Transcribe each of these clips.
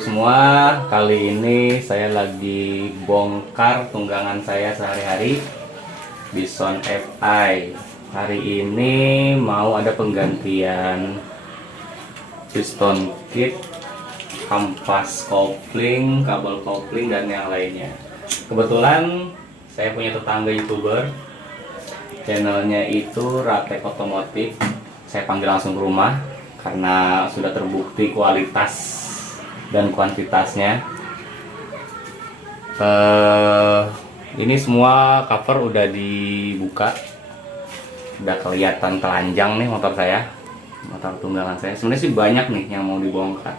untuk semua. Kali ini saya lagi bongkar tunggangan saya sehari-hari Bison FI. Hari ini mau ada penggantian piston kit, kampas kopling, kabel kopling, dan yang lainnya. Kebetulan saya punya tetangga YouTuber, channelnya itu Ratek Otomotif. Saya panggil langsung ke rumah karena sudah terbukti kualitas dan kuantitasnya. Ini semua cover udah dibuka, udah kelihatan telanjang nih motor saya, motor tunggangan saya. Sebenarnya sih banyak nih yang mau dibongkar,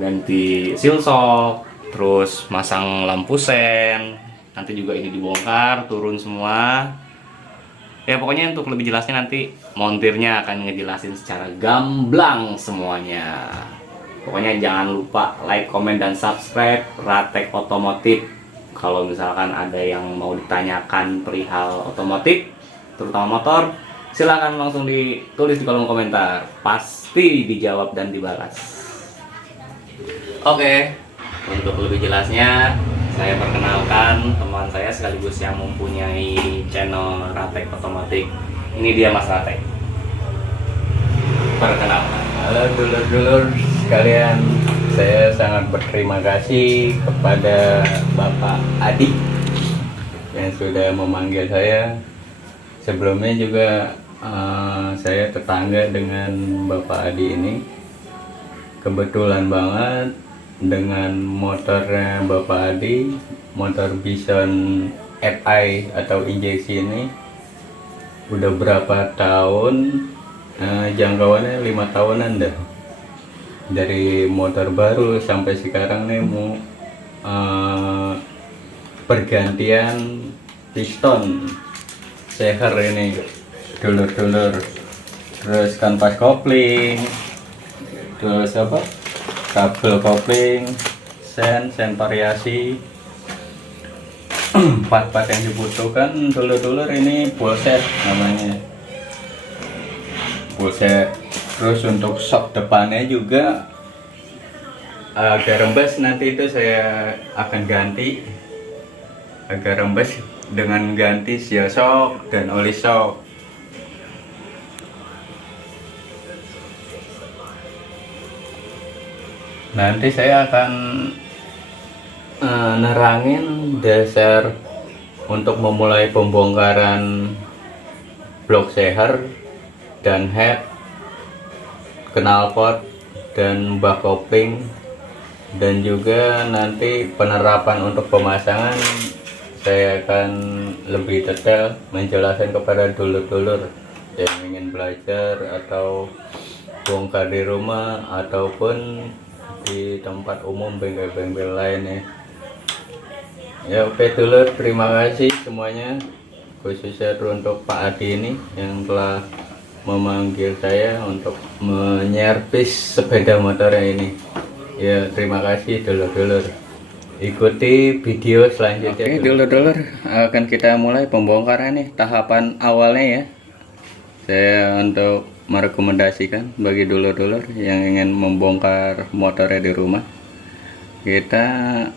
ganti seal shock, terus masang lampu sen, nanti juga ini dibongkar, turun semua. Ya pokoknya untuk lebih jelasnya nanti montirnya akan ngejelasin secara gamblang semuanya. Pokoknya jangan lupa like, komen, dan subscribe Ratek Otomotif. Kalau misalkan ada yang mau ditanyakan perihal otomotif, terutama motor, silahkan langsung ditulis di kolom komentar. Pasti dijawab dan dibalas. Oke, untuk lebih jelasnya saya perkenalkan teman saya sekaligus yang mempunyai channel Ratek Otomotif. Ini dia Mas Ratek. Perkenalkan. Halo dulur-dulur sekalian, saya sangat berterima kasih kepada Bapak Adi yang sudah memanggil saya. Sebelumnya juga saya tetangga dengan Bapak Adi ini. Kebetulan banget dengan motornya Bapak Adi, motor Bison FI atau injeksi ini udah berapa tahun, jangkauannya 5 tahunan dah, dari motor baru sampai sekarang nih mau pergantian piston seher ini dulur-dulur, terus kanvas kopling, terus apa, kabel kopling, sen variasi. Part-part yang dibutuhkan dulur-dulur ini bullset namanya, bullset. Terus untuk shock depannya juga agak rembes, nanti itu saya akan ganti agak rembes dengan ganti seal shock dan oli shock. Nanti saya akan nerangin dasar untuk memulai pembongkaran blok seher dan head, knalpot, dan bak kopling, dan juga nanti penerapan untuk pemasangan. Saya akan lebih detail menjelaskan kepada dulur-dulur yang ingin belajar atau bongkar di rumah ataupun di tempat umum, bengkel-bengkel lainnya. Ya oke dulur, terima kasih semuanya, khususnya untuk Pak Adi ini yang telah memanggil saya untuk menyervis sepeda motornya ini. Ya terima kasih dulur-dulur, ikuti video selanjutnya. Oke dulur-dulur, akan kita mulai pembongkaran nih, tahapan awalnya ya. Saya untuk merekomendasikan bagi dulur-dulur yang ingin membongkar motornya di rumah, kita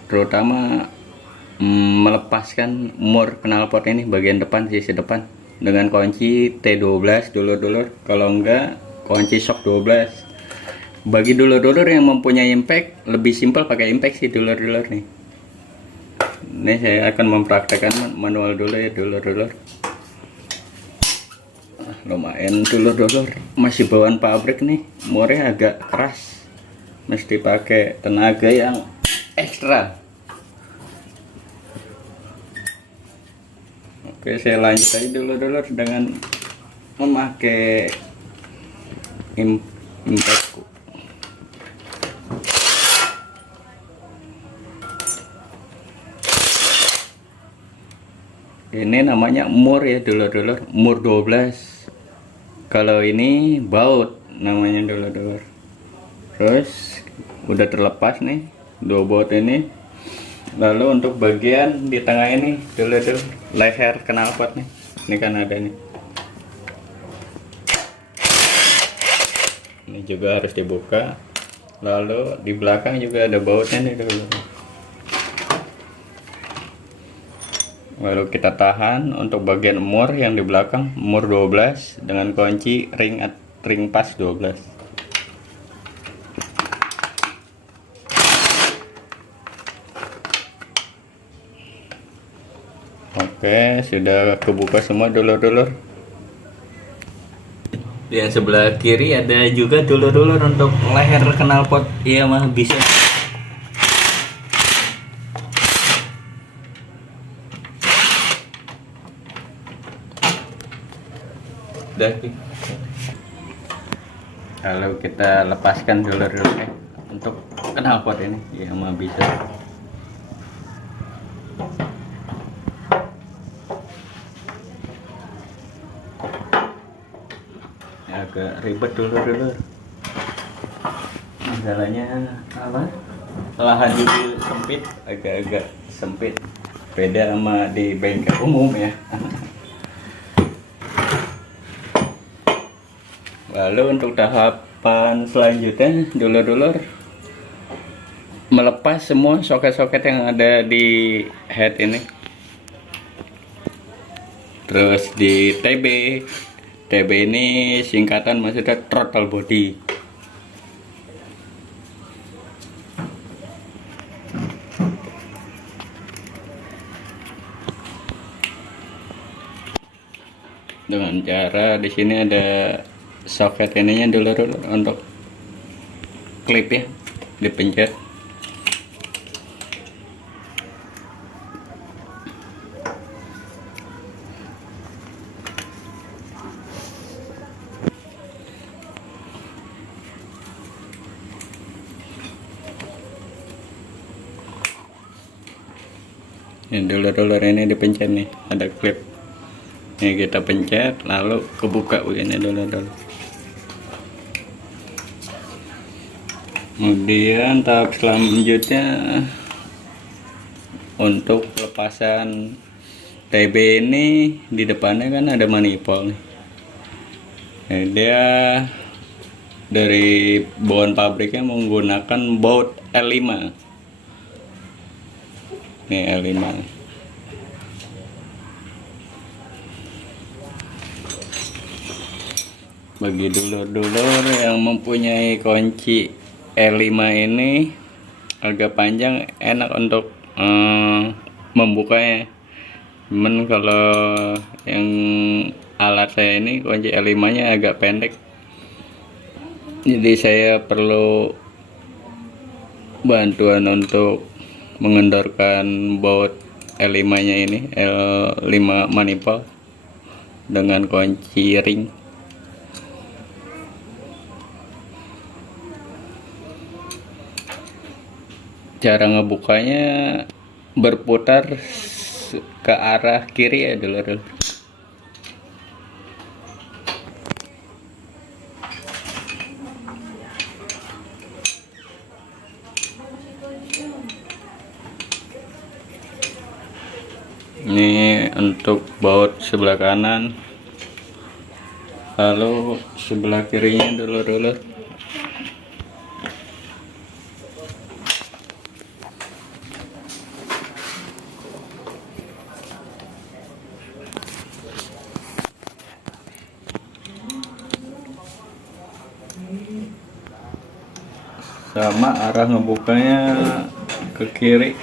terutama melepaskan mur knalpot ini bagian depan, sisi depan, dengan kunci T12 dulur-dulur, kalau enggak kunci shock 12. Bagi dulur-dulur yang mempunyai impact, lebih simpel pakai impact sih dulur-dulur nih. Ini saya akan mempraktekkan manual dulu ya dulur-dulur. Lumayan dulur-dulur, masih bawaan pabrik nih, murnya agak keras, mesti pakai tenaga yang ekstra. Oke, saya lanjut aja dulur-dulur dengan memakai impactku. Ini namanya mur ya dulur-dulur, mur 12. Kalau ini baut namanya dulur-dulur. Terus udah terlepas nih dua baut ini. Lalu untuk bagian di tengah ini dulur-dulur, leher knalpot nih, ini kan ada nih. Ini juga harus dibuka. Lalu di belakang juga ada bautnya nih dulu. Lalu kita tahan untuk bagian mur yang di belakang, mur 12 dengan kunci ring pas 12. Oke, sudah kebuka semua dulur-dulur. Di yang sebelah kiri ada juga dulur-dulur untuk leher knalpot. Iya mah bisa. Udah. Kalau kita lepaskan dulur-dulur untuk knalpot ini, iya mah bisa. Agak ribet dulu masalahnya apa, lahan juga sempit, agak-agak sempit, beda sama di bengkel umum ya. Lalu untuk tahapan selanjutnya dulur-dulur melepas semua soket-soket yang ada di head ini, terus di TB ini singkatan maksudnya throttle body. Dengan cara di sini ada soket ininya dulu untuk klip ya, dipencet. Ini dulur-dulur ini dipencet nih, ada klip. Ini kita pencet, lalu kebuka begini dulur-dulur. Kemudian tahap selanjutnya untuk pelepasan TB ini, di depannya kan ada manifold nih. Nah, dia dari bawaan pabriknya menggunakan baut L5. Nih L5. Bagi dulur-dulur yang mempunyai kunci L5 ini agak panjang, enak untuk membukanya. Cuman kalau yang alat saya ini kunci L5 nya agak pendek, jadi saya perlu bantuan untuk mengendorkan baut L5 nya ini, L5 manifold dengan kunci ring. Cara ngebukanya berputar ke arah kiri ya dulur. Ini untuk baut sebelah kanan, lalu sebelah kirinya dulur-dulur. Sama arah ngebukanya ke kiri.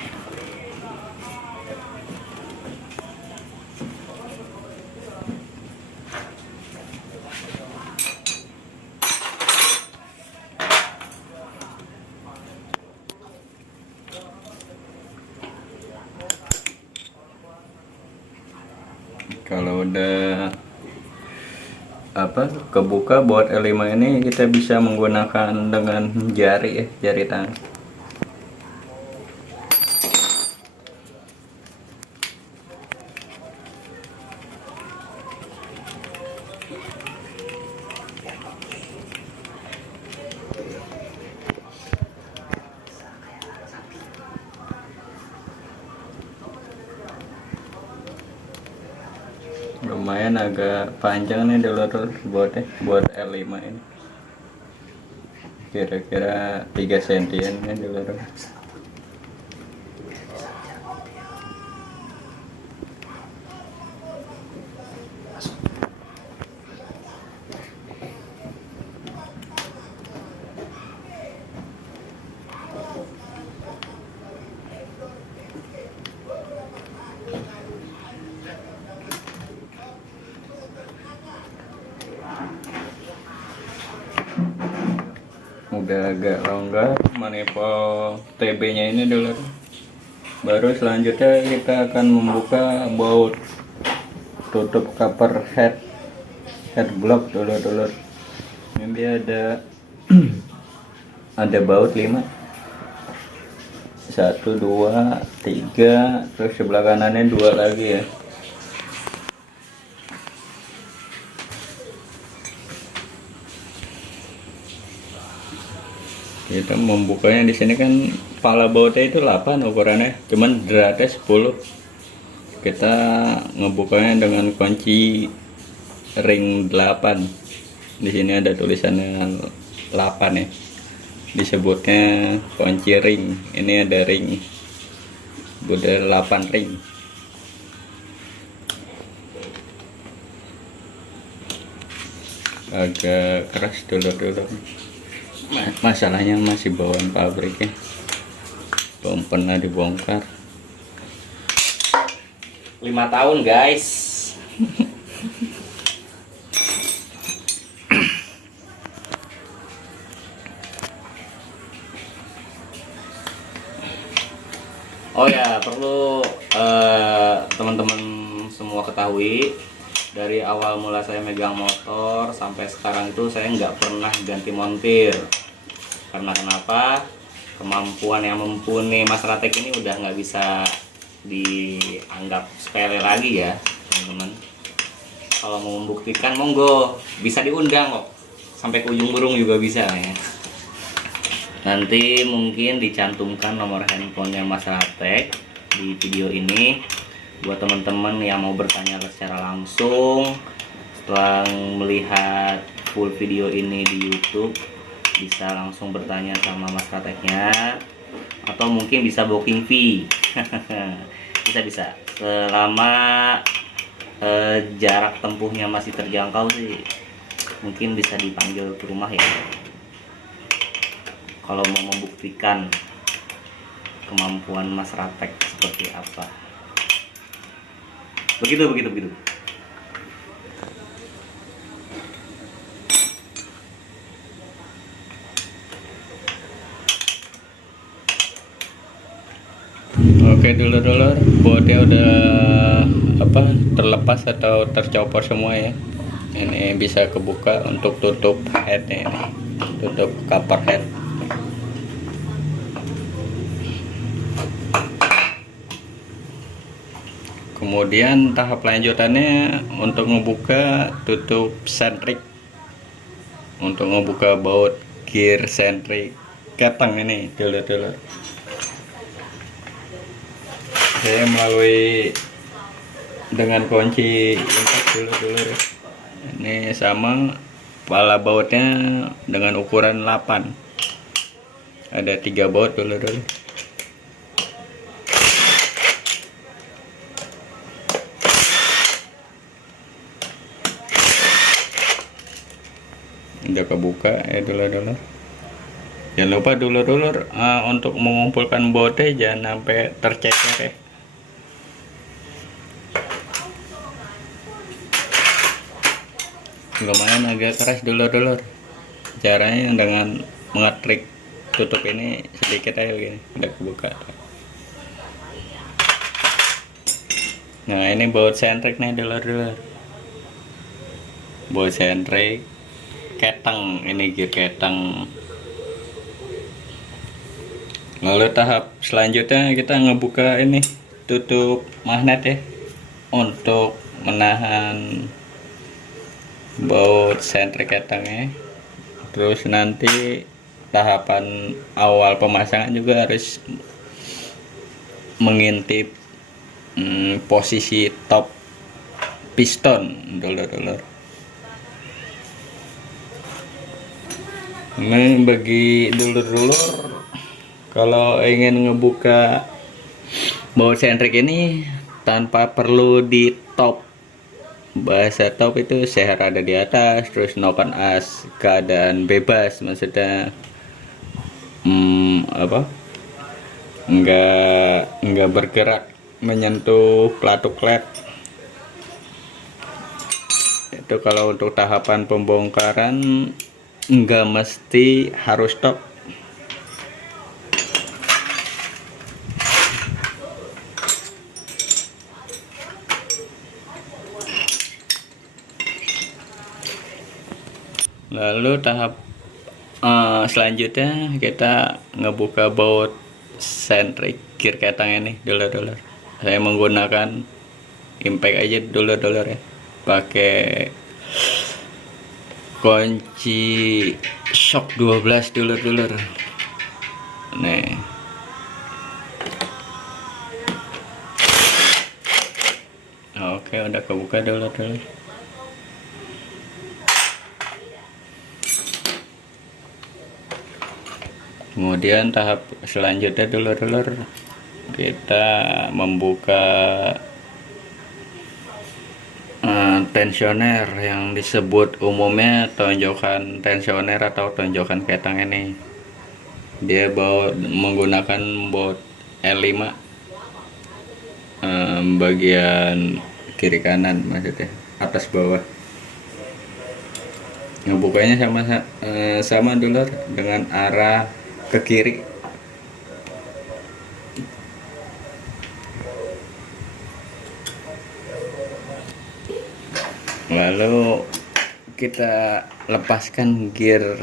Kalau udah kebuka baut L5 ini, kita bisa menggunakan dengan jari ya, jari tangan. Lumayan agak panjang nih dulur buat L5 ini. kira-kira 3 sentian ya dulur. Udah agak longgar manifold TB nya ini dulur. Baru selanjutnya kita akan membuka baut tutup cover head block dulur. Ini dia ada ada baut 5, 1 2 3, terus sebelah kanannya 2 lagi ya. Kita membukanya di sini kan pala bautnya itu 8 ukurannya, cuman dratnya 10. Kita ngebukanya dengan kunci ring 8. Di sini ada tulisannya 8 ya. Disebutnya kunci ring. Ini ada ring. Udah 8 ring. Agak keras dulu. Masalahnya masih bawaan pabrik ya, belum pernah dibongkar. 5 tahun guys. Oh ya, perlu teman-teman semua ketahui, dari awal mula saya megang motor sampai sekarang itu saya nggak pernah ganti montir. Karena kenapa? Kemampuan yang mumpuni Mas Ratek ini udah nggak bisa dianggap sepele lagi ya teman-teman. Kalau mau membuktikan monggo, bisa diundang kok, sampai ke ujung burung juga bisa ya. Nanti mungkin dicantumkan nomor handphonenya Mas Ratek di video ini buat teman-teman yang mau bertanya secara langsung. Setelah melihat full video ini di YouTube, bisa langsung bertanya sama Mas Rateknya, atau mungkin bisa booking fee. bisa selama jarak tempuhnya masih terjangkau sih, mungkin bisa dipanggil ke rumah ya, kalau mau membuktikan kemampuan Mas Ratek seperti apa. Begitu. Oke dulur, bautnya udah terlepas atau tercopot semua ya. Ini bisa kebuka untuk tutup headnya ini, tutup cover head. Kemudian tahap lanjutannya untuk membuka tutup sentrik, untuk membuka baut gear sentrik ketang ini dulur. Saya melalui dengan kunci impact dulur. Ini sama pala bautnya dengan ukuran 8. Ada 3 baut dulur. Udah kebuka ya dulur. Jangan lupa dulur untuk mengumpulkan bautnya jangan sampai tercecer ya. Lumayan agak keras dulur. Caranya dengan mengatrik tutup ini sedikit aja begini, udah kebuka. Nah ini baut sentrik nih dulur. Baut sentrik ketang, ini gear ketang. Lalu tahap selanjutnya kita ngebuka ini tutup magnet ya, untuk menahan baut sentrik ketangnya. Terus nanti tahapan awal pemasangan juga harus mengintip posisi top piston dulur. Ini bagi dulur-dulur kalau ingin ngebuka baut sentrik ini tanpa perlu di top. Bahasa top itu seher ada di atas, terus noken as keadaan bebas, maksudnya apa? Nggak bergerak menyentuh pelatuk led. Itu kalau untuk tahapan pembongkaran nggak mesti harus top. Lalu tahap selanjutnya kita ngebuka baut sentrik gear ketang ini dulu. Saya menggunakan impact aja dulu ya, pakai kunci shock 12 dulur. Nih. Oke, udah kebuka dulur. Kemudian tahap selanjutnya dulur kita membuka tensioner yang disebut umumnya tonjokan tensioner atau tonjokan ketang ini. Dia menggunakan baut L5 bagian kiri kanan, maksudnya atas bawah. Ngebukanya sama dulur dengan arah ke kiri. Lalu kita lepaskan gear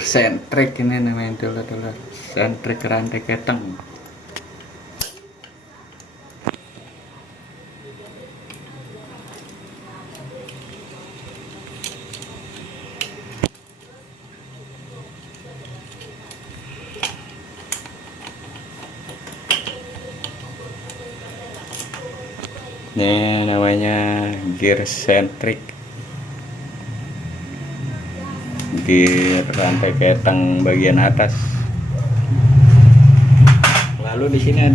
sentrik ini, namanya dulur sentrik rantai ketang. Ini namanya gear sentrik, gear rantai ketang bagian atas. Lalu di sini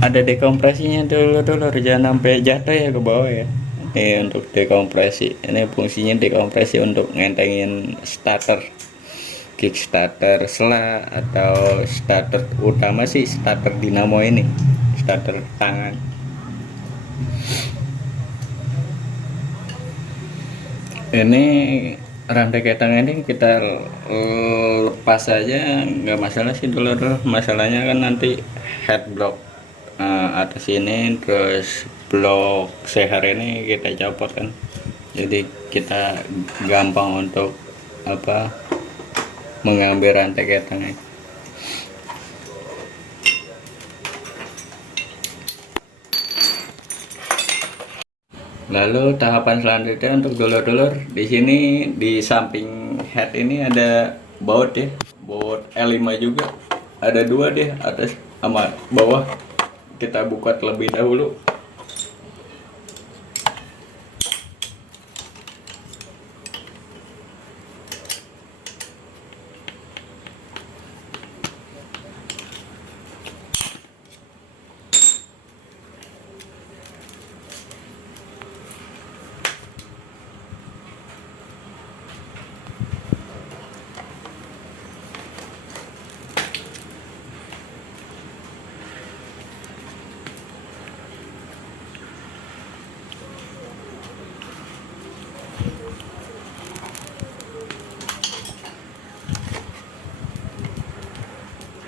ada dekompresinya dulu, jangan sampai jatuh ya ke bawah ya. Ini untuk dekompresi. Ini fungsinya dekompresi untuk ngentengin starter, kick starter sela atau starter utama sih starter dinamo ini, starter tangan. Ini rantai ketang ini kita lepas aja, nggak masalah sih dulur. Masalahnya kan nanti head block atas ini, terus blok seher ini kita copot kan, jadi kita gampang untuk mengambil rantai ketangnya. Lalu tahapan selanjutnya untuk dulur-dulur, di sini di samping head ini ada baut ya, baut L5 juga. Ada dua deh, atas sama bawah. Kita buka terlebih dahulu.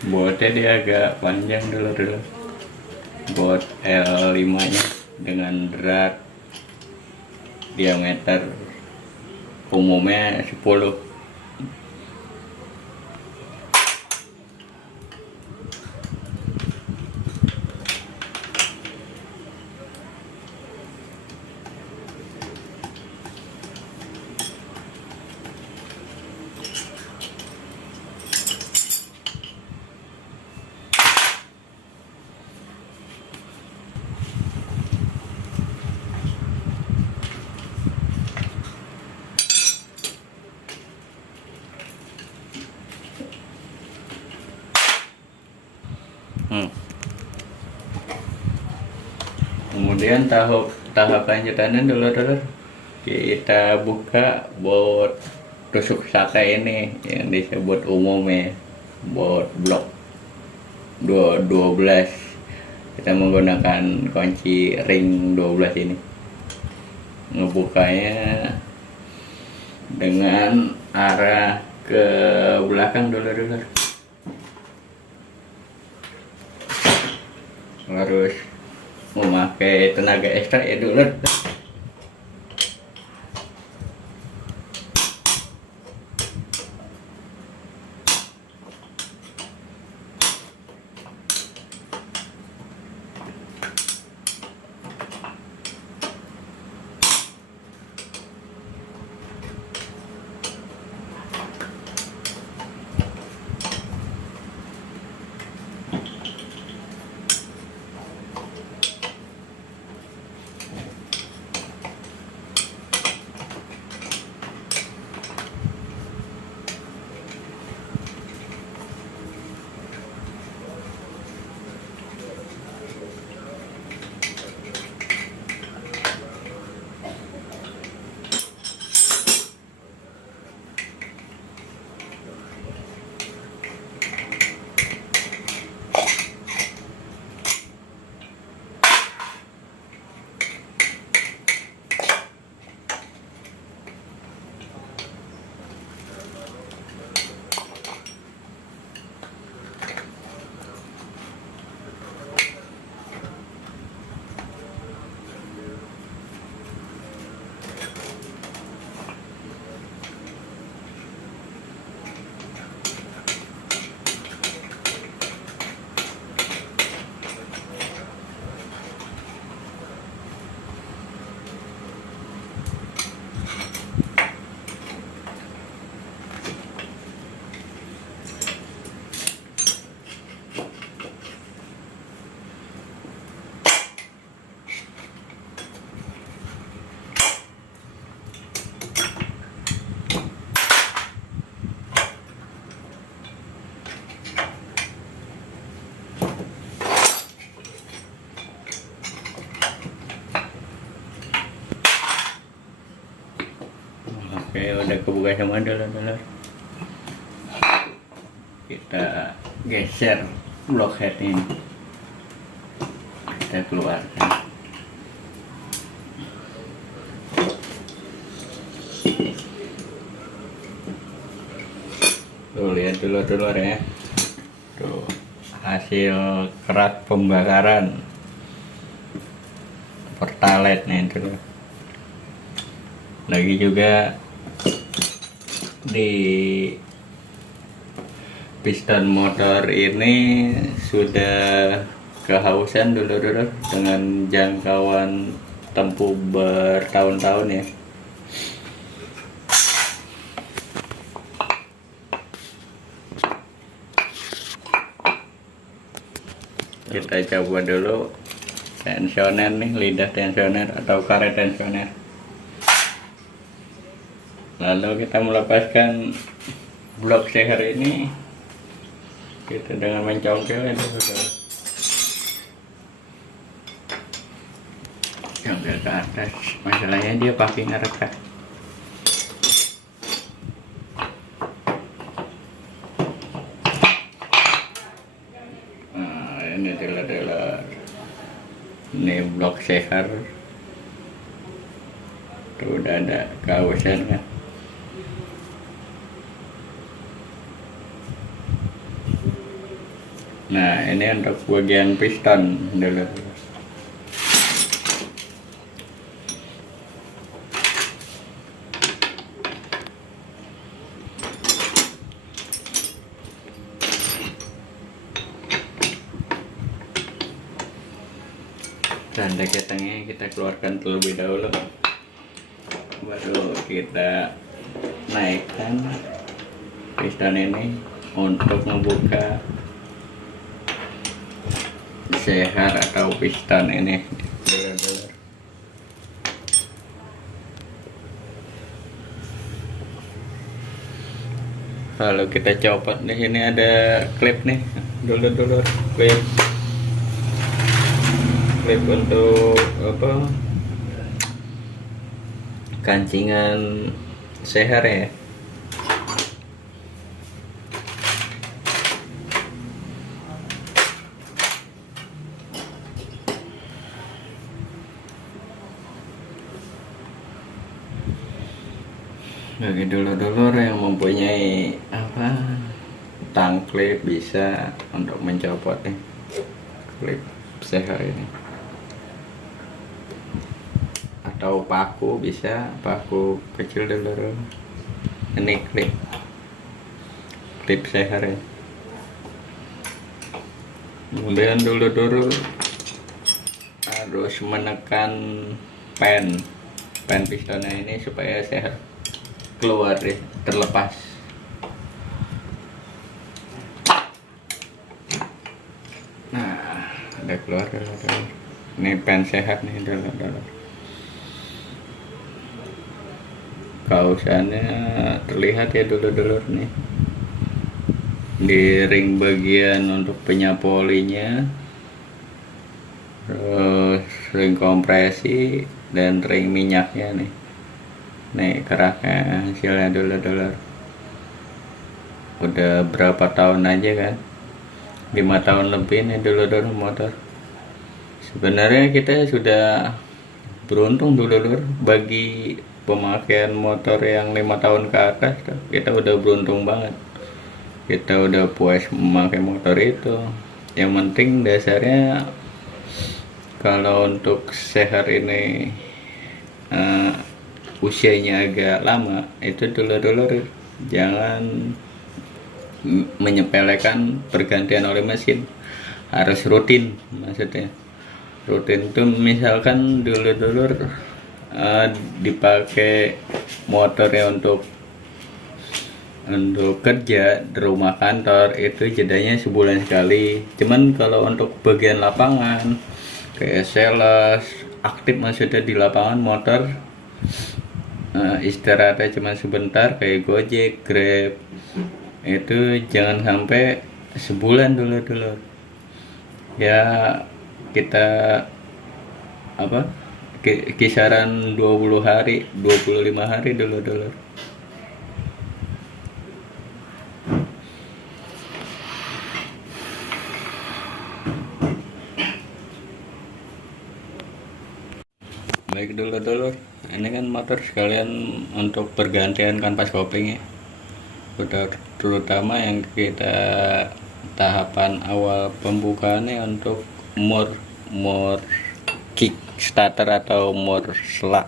Bautnya dia agak panjang dulu baut L5 nya dengan berat diameter umumnya 10. Hmm. Kemudian tahap lanjutannya dulu kita buka buat tusuk sate ini yang disebut umumnya buat blok 12. Kita menggunakan kunci ring 12 ini. Ngebukanya dengan arah ke belakang dulu. Harus memakai tenaga ekstra ya dulu. Oke, udah kebuka semua dulu. Kita geser blok head ini. Kita keluarkan. Tuh, lihat dulu ya. Tuh, hasil kerak pembakaran Pertalite nih dulu. Lagi juga di piston motor ini sudah kehausan dulu dengan jangkauan tempuh bertahun-tahun ya. Kita coba dulu tensioner nih, lidah tensioner atau karet tensioner. Lalu kita melepaskan blok seher ini, kita dengan mencongkel itu congkel ke atas. Masalahnya dia pakai ngerekat. Nah, ini adalah ini blok seher. Tuh udah ada kausan kan. Nah, ini untuk bagian piston dulu. Tanda ketangnya kita keluarkan terlebih dahulu, baru kita naikkan piston ini untuk membuka seher atau piston ini. Lalu kita copot. Di sini ada klip nih. dulur-dulur, klip untuk apa, kancingan seher ya. Bagi dulur-dulur yang mempunyai apa, tang klip bisa untuk mencopot klip seher ini, atau paku bisa, paku kecil dulur. Ini klip seher ya. Kemudian dulur-dulur harus menekan pen pistonnya ini supaya seher keluar deh, terlepas. Nah, ada keluar dulu. Ini pen sehat nih dulu. Kausannya terlihat ya dulur nih. Di ring bagian untuk penyapu olinya, terus ring kompresi dan ring minyaknya nih. Nih keraknya hasilnya dulur. Udah berapa tahun aja kan, 5 tahun lebih nih dulur motor. Sebenarnya kita sudah beruntung dulur, bagi pemakaian motor yang 5 tahun ke atas kita udah beruntung banget. Kita udah puas memakai motor itu. Yang penting dasarnya kalau untuk seher ini usianya agak lama, itu dulur jangan menyepelekan pergantian oli mesin. Harus rutin, maksudnya rutin itu misalkan dulur dipakai motornya untuk kerja di rumah kantor, itu jedanya sebulan sekali. Cuman kalau untuk bagian lapangan kayak sales aktif, maksudnya di lapangan motor, istirahatnya cuma sebentar kayak Gojek, Grab, itu jangan sampai sebulan dulur. Ya kita apa, kisaran 20 hari, 25 hari dulur. Baik dulur, ini kan motor sekalian untuk pergantian kanvas kopling ya. Udah terutama yang kita tahapan awal pembukaannya untuk mur kick starter atau mur selak.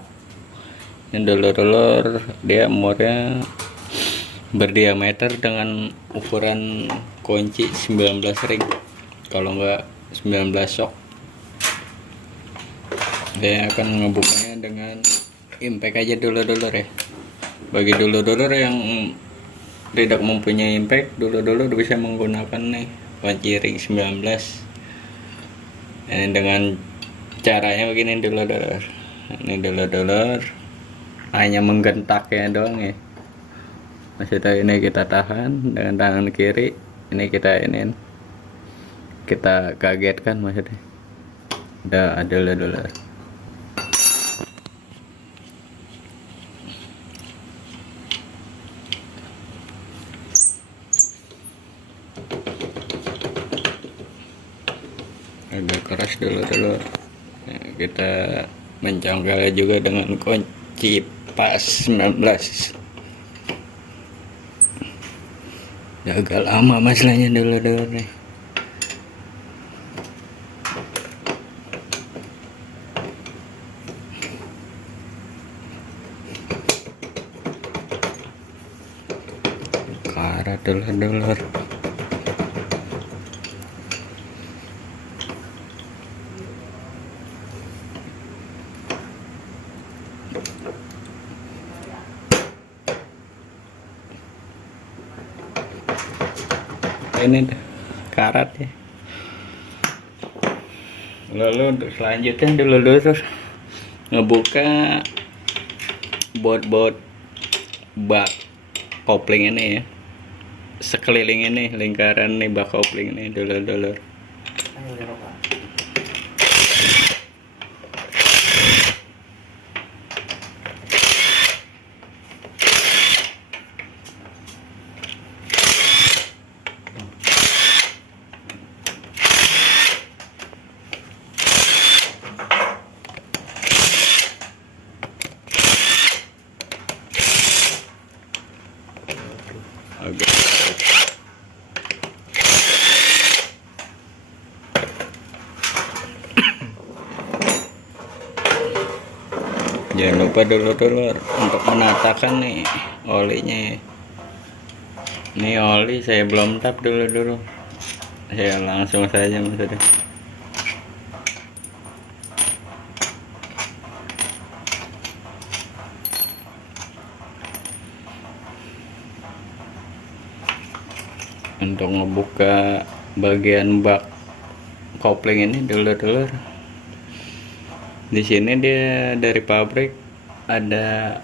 Ini dulur dia murnya berdiameter dengan ukuran kunci 19 ring, kalau enggak 19 shock. Dia akan ngebukanya dengan impact aja dulur ya. Bagi dulur yang tidak mempunyai impact, dulur bisa menggunakan nih kunci ring 19. Ini dengan caranya begini dulur. Ini dulur hanya menggentaknya doang ya. Maksudnya ini kita tahan dengan tangan kiri, ini kita kagetkan, maksudnya udah ada dulur. Agak keras dulur. Nah, kita mencongkel juga dengan kunci pas 19. Agak lama masalahnya dulur nih. Karat dulur. Ini karat ya. Lalu untuk selanjutnya dulur ngebuka bot bak kopling ini ya. sekeliling ini lingkaran nih bak kopling nih dulur-dulur. Agak jangan lupa dulur-dulur untuk menatakan nih olinya. Ini oli saya belum tap dulu, saya langsung saja maksudnya. Untuk ngebuka bagian bak kopling ini dulur-dulur, di sini dia dari pabrik ada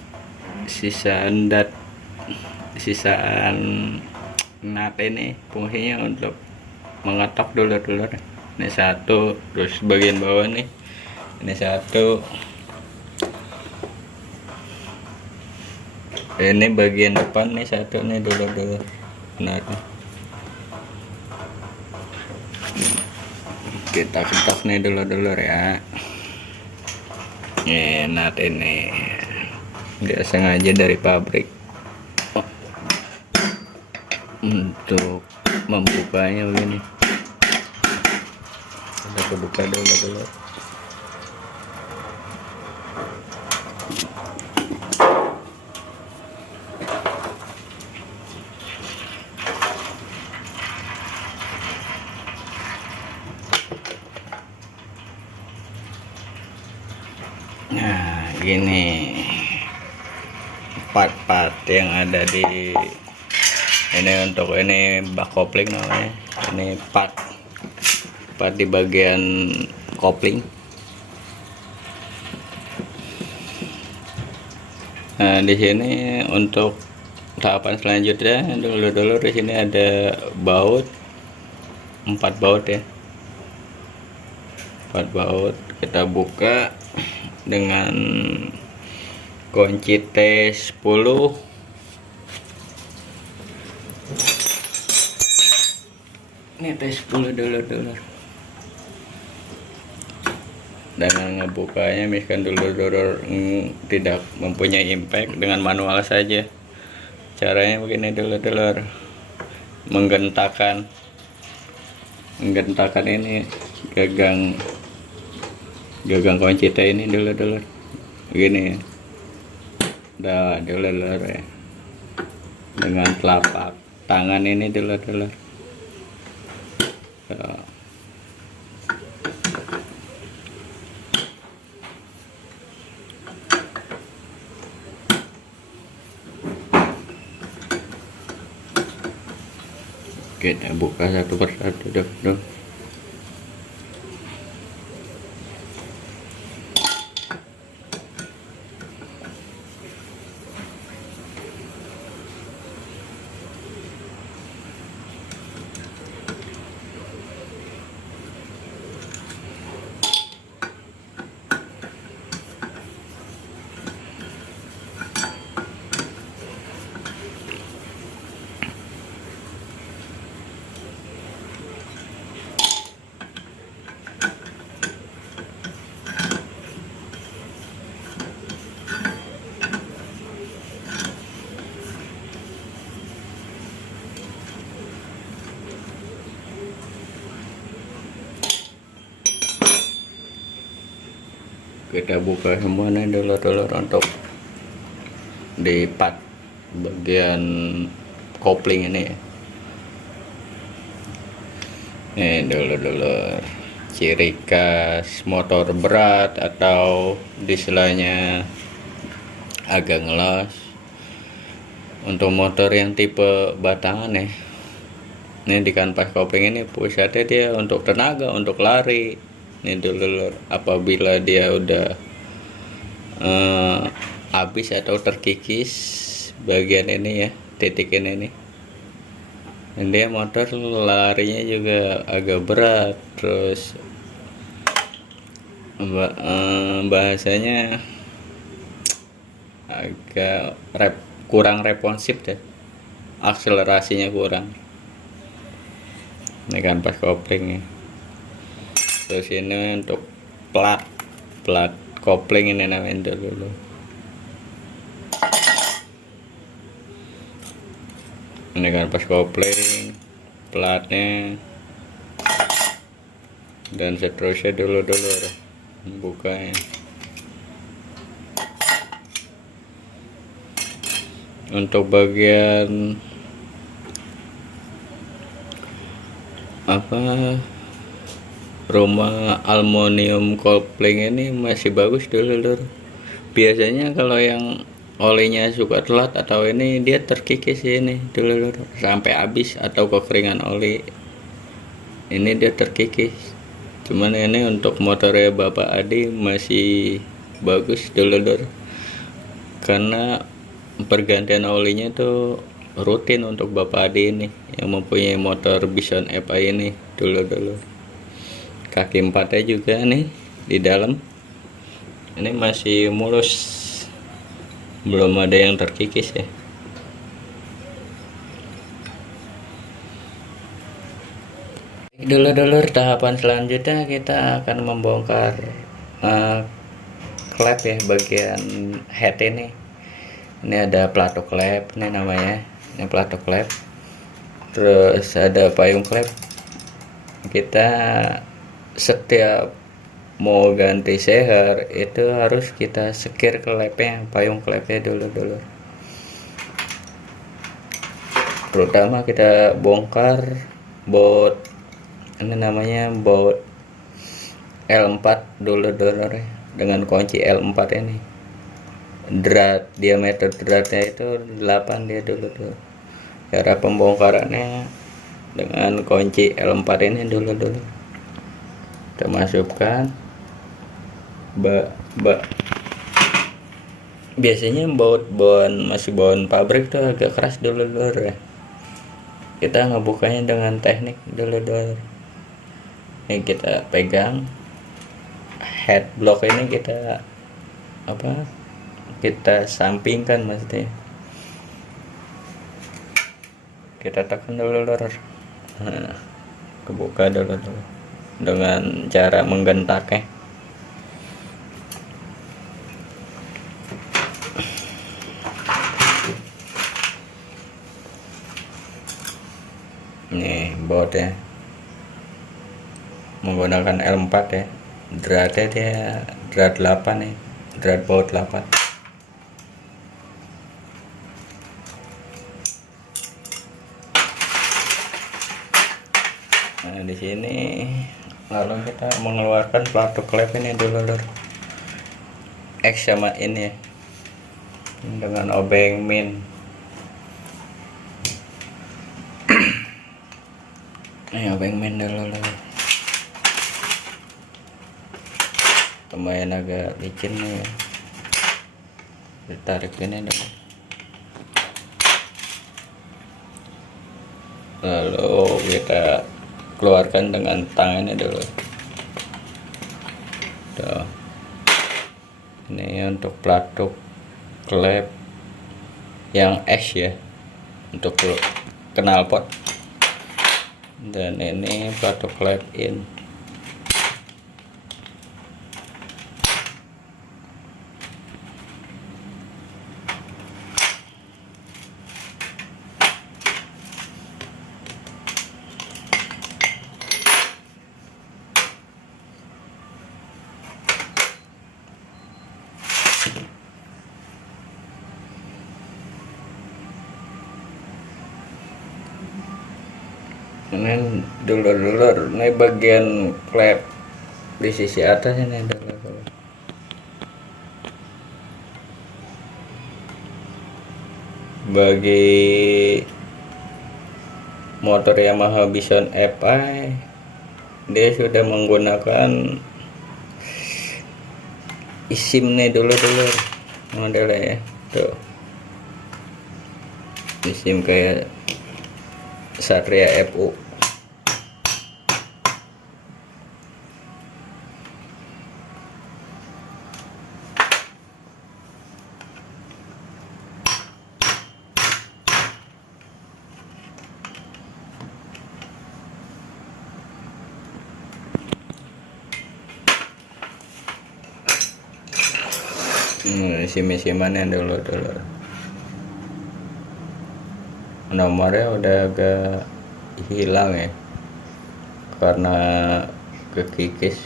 sisaan nut ini fungsinya untuk mengetok dulur-dulur. Ini satu, terus bagian bawah nih ini satu, ini bagian depan nih satu nih dulur-dulur. Nah, kita ketok nih dulur-dulur ya. Nut ini dia sengaja dari pabrik untuk membukanya begini. Kita kebuka dulu. Nah, gini part-part yang ada di ini, untuk ini bak kopling namanya. Ini part di bagian kopling. Nah, di sini untuk tahapan selanjutnya dulu di sini ada baut, 4 baut ya. 4 baut kita buka dengan kunci T10. Ini T10 dulu. Dengan ngebukanya misalkan dulu tidak mempunyai impact, dengan manual saja. Caranya begini dulu, menggentakan ini gagang kunci T ini dulu begini. Dah dulu ya. Dengan telapak tangan ini dulu. Kita buka satu persatu dulu. Kita buka semuanya dulu untuk di part bagian kopling ini. Ini dulu ciri khas motor berat atau istilahnya agak ngelas. Untuk motor yang tipe batangan ya, ini di kanvas kopling ini pusatnya dia untuk tenaga, untuk lari. Ini dulu apabila dia udah habis atau terkikis bagian ini ya, titik ini nih. Dia motor larinya juga agak berat, terus bahasanya agak kurang responsif deh, akselerasinya kurang. Ini kan pas kopling ya. Terus ini untuk plat kopling ini namanya dulu. Ini kan pas kopling platnya, dan seterusnya dulu bukanya. Untuk bagian rumah aluminium kopling ini masih bagus dulu. Biasanya kalau yang olinya suka telat atau ini dia terkikis ini dulu sampai habis atau kekeringan oli, ini dia terkikis. Cuman ini untuk motornya Bapak Adi masih bagus dulu karena pergantian olinya tuh rutin untuk Bapak Adi ini yang mempunyai motor Bison FI ini dulu. Kaki empatnya juga nih di dalam ini masih mulus, belum ada yang terkikis ya. Dulu tahapan selanjutnya kita akan membongkar klep ya, bagian head ini. Ini ada plato klep, ini namanya, ini plato klep. Terus ada payung klep. Kita setiap mau ganti seher itu harus kita sekir klepnya, payung klepnya dulu. Terutama kita bongkar baut, ini namanya baut L4 dulu dengan kunci L4 ini. Diameter dratnya itu 8 dia dulu. Cara pembongkarannya dengan kunci L4 ini dulu. Kita masukkan biasanya masih baut pabrik tuh agak keras dulu ya. Kita ngebukanya dengan teknik dulu. Ini kita pegang head block ini, kita sampingkan maksudnya. Kita tekan dulu nah, kebuka dulu dengan cara menggentaknya. Nih bautnya menggunakan L4 ya, dratnya dia drat 8 nih, drat baut 8. Nah di sini lalu kita mengeluarkan plato klep ini dulu X sama in ya, dengan obeng min. Ini obeng min dulu lumayan agak licin nih ya. Ditarik ini dulu, lalu kita keluarkan dengan tangannya dulu. Tuh. Ini untuk plato klep yang X ya, untuk knalpot. Dan ini plato klep in. Ini dulu ini bagian klep di sisi atas ini dulu. Bagi motor Yamaha Bison FI, dia sudah menggunakan isim nih dulu modelnya ya. Tuh isim kayak Satria FU. Sim-simannya dulu nomornya udah agak hilang ya karena kekikis.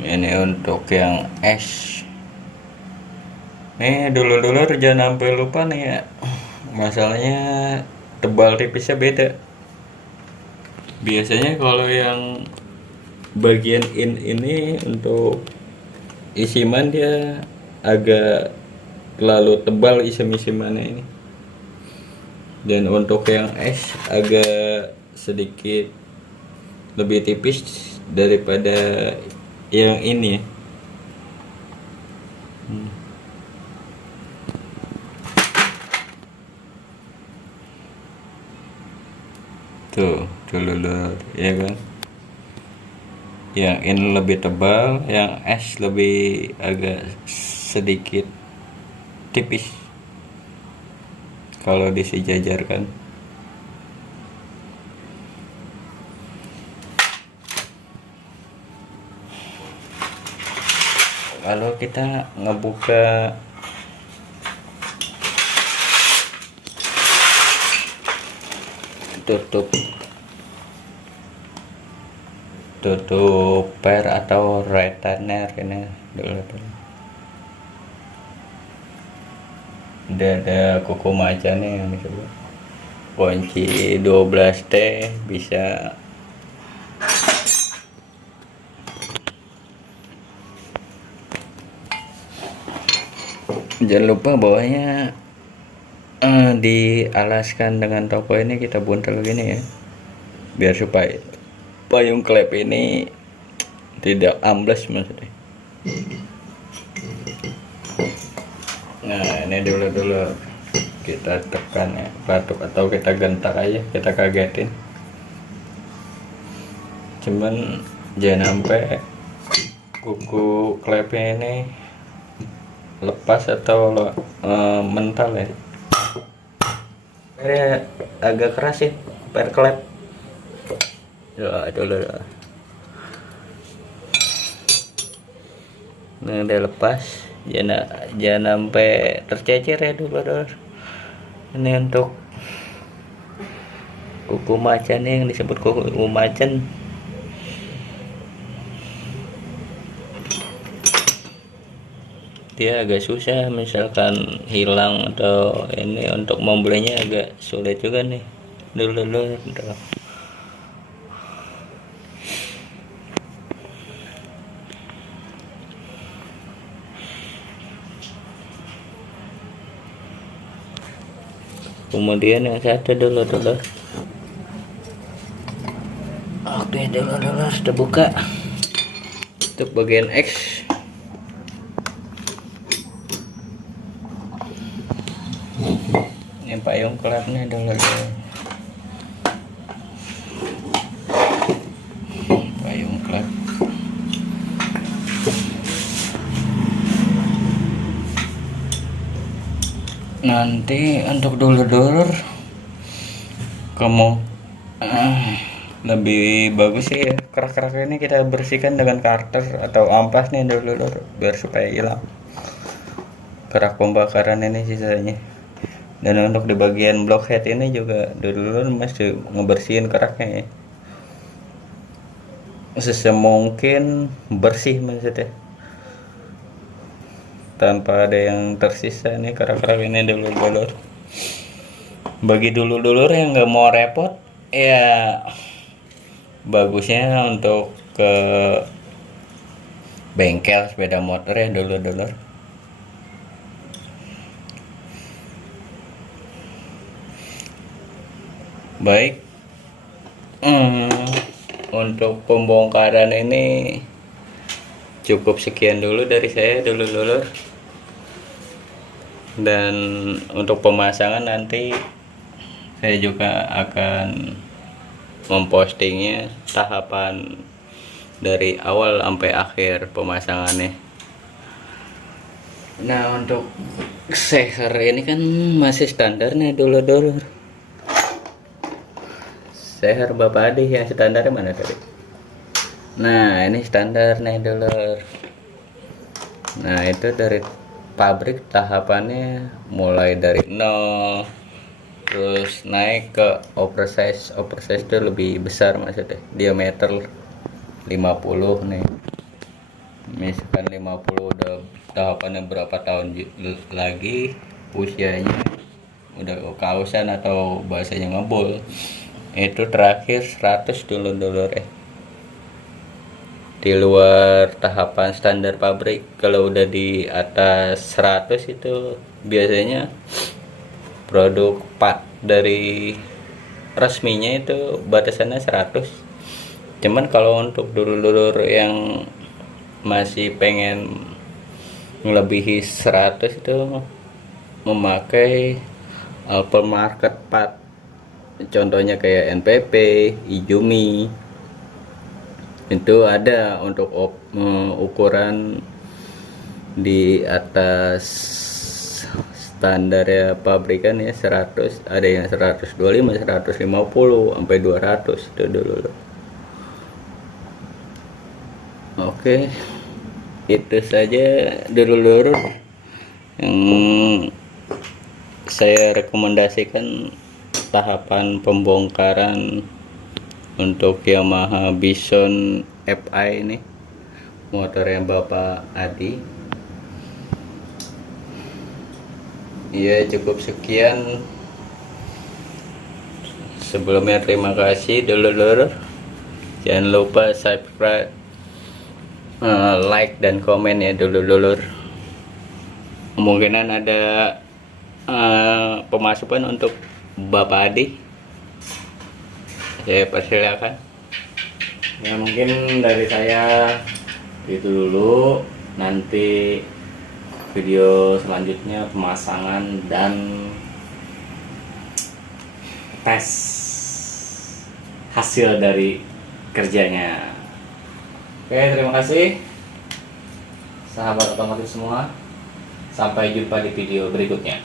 Ini untuk yang es. Nih dulu jangan sampai lupa nih ya. Masalahnya tebal tipisnya beda. Biasanya kalau yang bagian ini untuk isiman dia agak terlalu tebal isimannya ini. Dan untuk yang es agak sedikit lebih tipis daripada yang ini ya. Tuh dulu ya kan, yang ini lebih tebal, yang es lebih agak sedikit tipis kalau disejajarkan. Kalau kita ngebuka tutup per atau retainer ini dulu. Ada kuku macan nih yang coba kunci 12T bisa. Jangan lupa bawahnya dialaskan dengan toko ini, kita buntel gini ya, biar supaya payung klep ini tidak ambles maksudnya. Nah ini dulu kita tekan ya, batuk atau kita gentak aja, kita kagetin. Cuman jangan sampai kuku klepnya ini lepas atau mental ya. Agak keras sih per klep ya dulu. Nah udah lepas, jangan sampai tercecer ya dulu. Ini untuk kuku macan yang disebut kuku macan. Dia agak susah, misalkan hilang atau ini untuk membelinya agak sulit juga nih dulu. Kemudian yang satu dulu. Oke dulu sudah buka untuk bagian X. Ini payung klepnya dulu. Payung klep. Nanti untuk dulur kamu lebih bagus sih ya, kerak-kerak ini kita bersihkan dengan karter atau ampas nih dulur, biar supaya hilang kerak pembakaran ini sisanya. Dan untuk di bagian blockhead ini juga dulu mesti ngebersihin keraknya ya, sesemungkin bersih maksudnya, tanpa ada yang tersisa nih kerak-kerak ini dulu. Bagi dulu yang nggak mau repot ya, bagusnya untuk ke bengkel sepeda motor ya dulur-dulur. Baik, untuk pembongkaran ini cukup sekian dulu dari saya dulur-dulur. Dan untuk pemasangan nanti saya juga akan mempostingnya tahapan dari awal sampai akhir pemasangannya. Nah, untuk seher ini kan masih standarnya dulur-dulur. Seher Bapak Adi yang standarnya mana tadi? Nah, ini standar nih dulur. Nah, itu dari pabrik tahapannya mulai dari 0 terus naik ke oversize. Oversize itu lebih besar maksudnya, diameter 50 nih. Misalkan 50 udah tahapannya berapa tahun lagi usianya, udah kausan atau bahasanya ngebul. Itu terakhir 100 dulur-dulur di luar tahapan standar pabrik. Kalau udah di atas 100 itu biasanya produk part dari resminya itu batasannya 100. Cuman kalau untuk dulur-dulur yang masih pengen melebihi 100 itu memakai Alpermarket part. Contohnya kayak NPP, Izumi, itu ada untuk ukuran di atas standar ya pabrikan ya 100, ada yang 125, 150 sampai 200 itu dulu. Oke, itu saja dulu yang saya rekomendasikan tahapan pembongkaran untuk Yamaha Bison FI ini, motor yang Bapak Adi. Ya, cukup sekian. Sebelumnya terima kasih dulur-dulur. Jangan lupa subscribe, like dan komen ya dulur-dulur. Kemungkinan ada pemasukan untuk Bapak Adi. Saya persilakan. Ya mungkin dari saya itu dulu. Nanti video selanjutnya pemasangan dan tes hasil dari kerjanya. Oke, terima kasih sahabat otomotif semua. Sampai jumpa di video berikutnya.